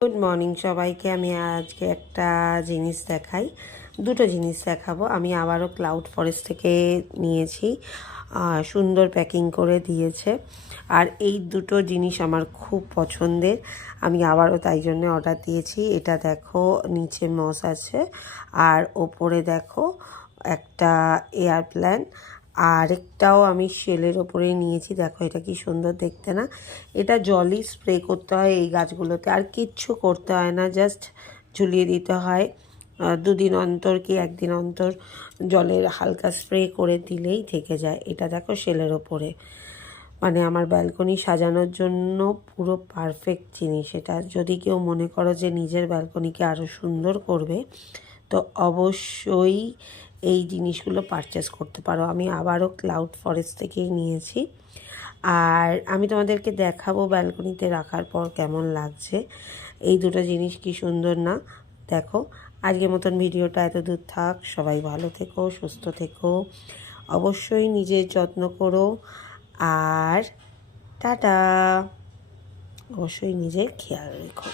Good morning সবাইকে। আমি আজকে একটা জিনিস দেখাই, দুটো জিনিস দেখাবো। আমি আবারও ক্লাউড ফরেস্ট থেকে নিয়েছি, সুন্দর প্যাকিং করে দিয়েছে। আর এই দুটো জিনিস আমার খুব পছন্দের, আমি আবারও তাই জন্য অর্ডার দিয়েছি। এটা দেখো, নিচে মস আছে আর ওপরে দেখো একটা এয়ারপ্লেন। আরেকটাও আমি শেলের ওপরে নিয়েছি, দেখো এটা কি সুন্দর দেখতে না। এটা জলই স্প্রে করতে হয় এই গাছগুলোতে, আর কিচ্ছু করতে হয় না, জাস্ট ঝুলিয়ে দিতে হয়। দুদিন অন্তর কি একদিন অন্তর জলের হালকা স্প্রে করে দিলেই থেকে যায়। এটা দেখো শেলের ওপরে, মানে আমার ব্যালকনি সাজানোর জন্য পুরো পারফেক্ট জিনিস এটা। যদি কেউ মনে করো যে নিজের ব্যালকনিকে আরও সুন্দর করবে, তো অবশ্যই এই জিনিসগুলো পারচেস করতে পারো। আমি আবারও ক্লাউড ফরেস্ট থেকেই নিয়েছি, আর আমি তোমাদেরকে দেখাবো ব্যালকনিতে রাখার পর কেমন লাগছে। এই দুটো জিনিস কি সুন্দর না? দেখো, আজকের মতন ভিডিওটা এত দূর থাক। সবাই ভালো থেকো, সুস্থ থেকো, অবশ্যই নিজের যত্ন করো, আর টাটা। অবশ্যই নিজের খেয়াল রেখো।